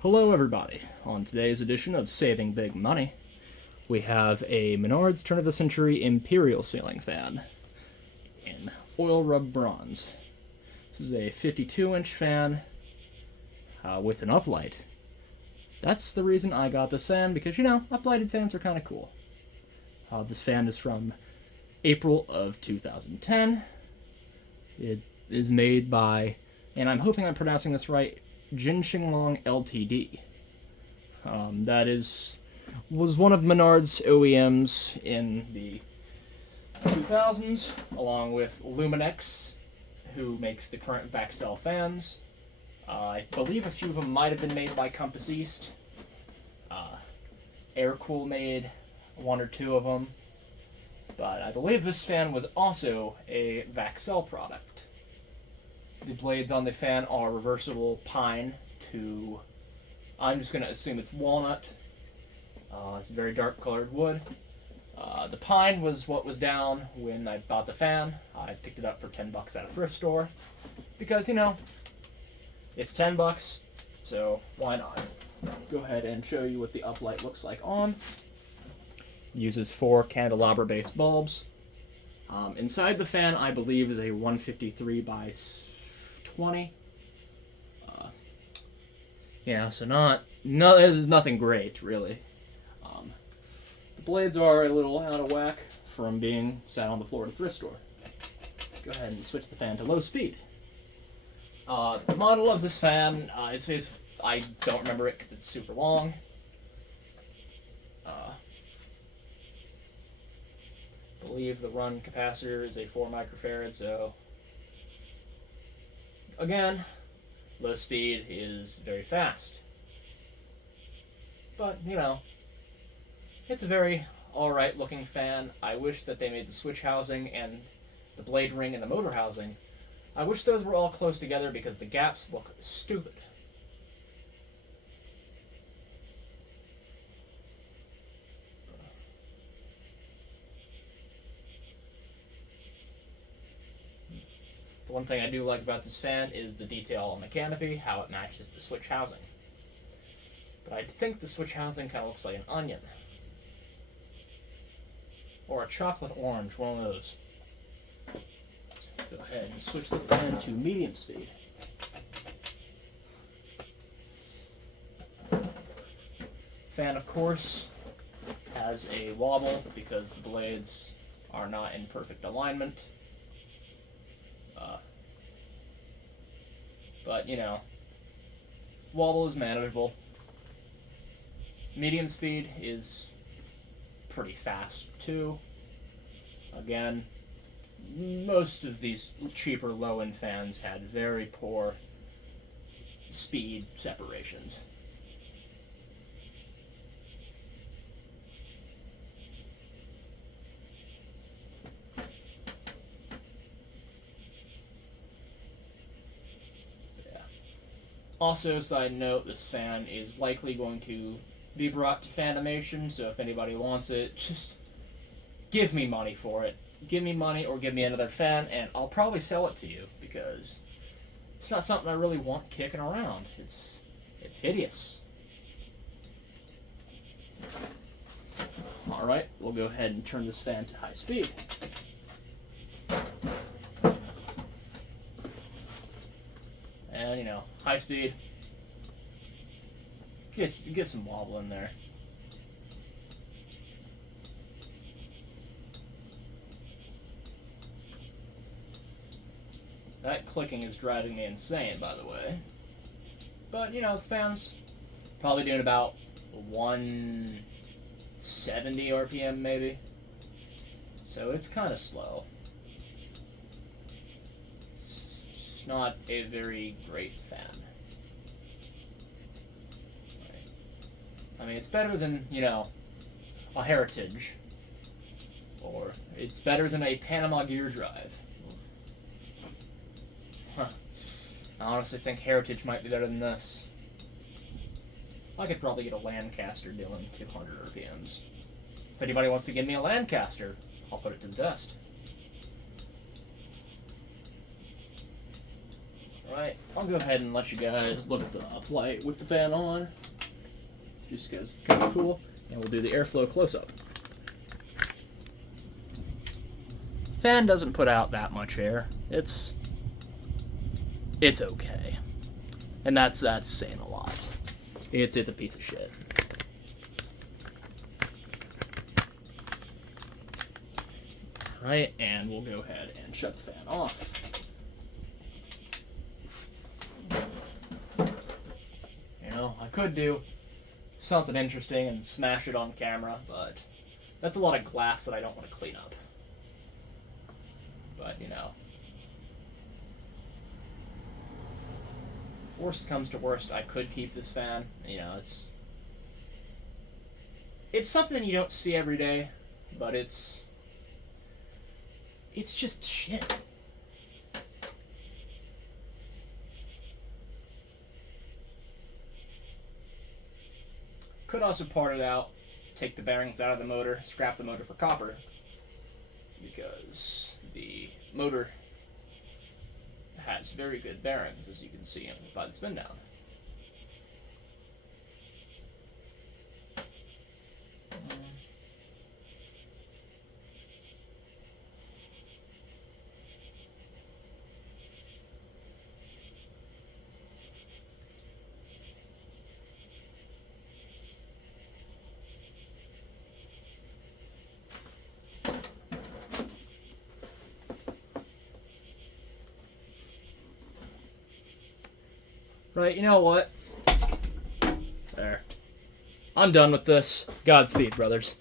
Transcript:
Hello everybody. On today's edition of Saving Big Money, we have a Menards turn of the century Imperial ceiling fan in oil rub bronze. This is a 52-inch fan with an uplight. That's the reason I got this fan, because, uplighted fans are kind of cool. This fan is from April of 2010. It is made by, and I'm hoping I'm pronouncing this right, Jinxinglong Ltd. Was one of Menards OEMs in the 2000s, along with Luminex, who makes the current Vaxcel fans. I believe a few of them might have been made by Compass East. Aircool made one or two of them. But I believe this fan was also a Vaxcel product. The blades on the fan are reversible pine to, I'm just going to assume it's walnut. It's a very dark colored wood. The pine was what was down when I bought the fan. I picked it up for $10 at a thrift store because, it's $10, so why not? Go ahead and show you what the uplight looks like on. Uses 4 candelabra-based bulbs. Inside the fan, I believe, is a 153 by 20. So this is nothing great, really. The blades are a little out of whack from being sat on the floor at a thrift store. Go ahead and switch the fan to low speed. The model of this fan, I don't remember it because it's super long. I believe the run capacitor is a 4 microfarad, so again, low speed is very fast. But, it's a very alright looking fan. I wish that they made the switch housing and the blade ring and the motor housing. I wish those were all close together because the gaps look stupid. The one thing I do like about this fan is the detail on the canopy, how it matches the switch housing. But I think the switch housing kind of looks like an onion. Or a chocolate orange, one of those. Go ahead and switch the fan to medium speed. Fan, of course, has a wobble because the blades are not in perfect alignment. But, wobble is manageable. Medium speed is pretty fast, too. Again, most of these cheaper low-end fans had very poor speed separations. Also, side note, this fan is likely going to be brought to Fanimation, so if anybody wants it, just give me money for it. Give me money or give me another fan, and I'll probably sell it to you, because it's not something I really want kicking around. It's hideous. Alright, we'll go ahead and turn this fan to high speed. And, high speed. Get some wobble in there. That clicking is driving me insane, by the way. But, the fan's probably doing about 170 RPM, maybe. So it's kind of slow. It's not a very great fan. I mean, it's better than, a Heritage. Or it's better than a Panama gear drive. Huh. I honestly think Heritage might be better than this. I could probably get a Lancaster doing 200 RPMs. If anybody wants to give me a Lancaster, I'll put it to the test. Alright, I'll go ahead and let you guys look at the uplight with the fan on, just because it's kind of cool, and we'll do the airflow close-up. Fan doesn't put out that much air. It's okay, and that's saying a lot. It's a piece of shit. Right, and we'll go ahead and shut the fan off. You know, I could do something interesting and smash it on camera, but that's a lot of glass that I don't want to clean up. But, you know, worst comes to worst, I could keep this fan. You know, it's something you don't see every day, but it's just shit. Could also part it out, take the bearings out of the motor, scrap the motor for copper, because the motor has very good bearings, as you can see by the spin down. Right, you know what? There. I'm done with this. Godspeed, brothers.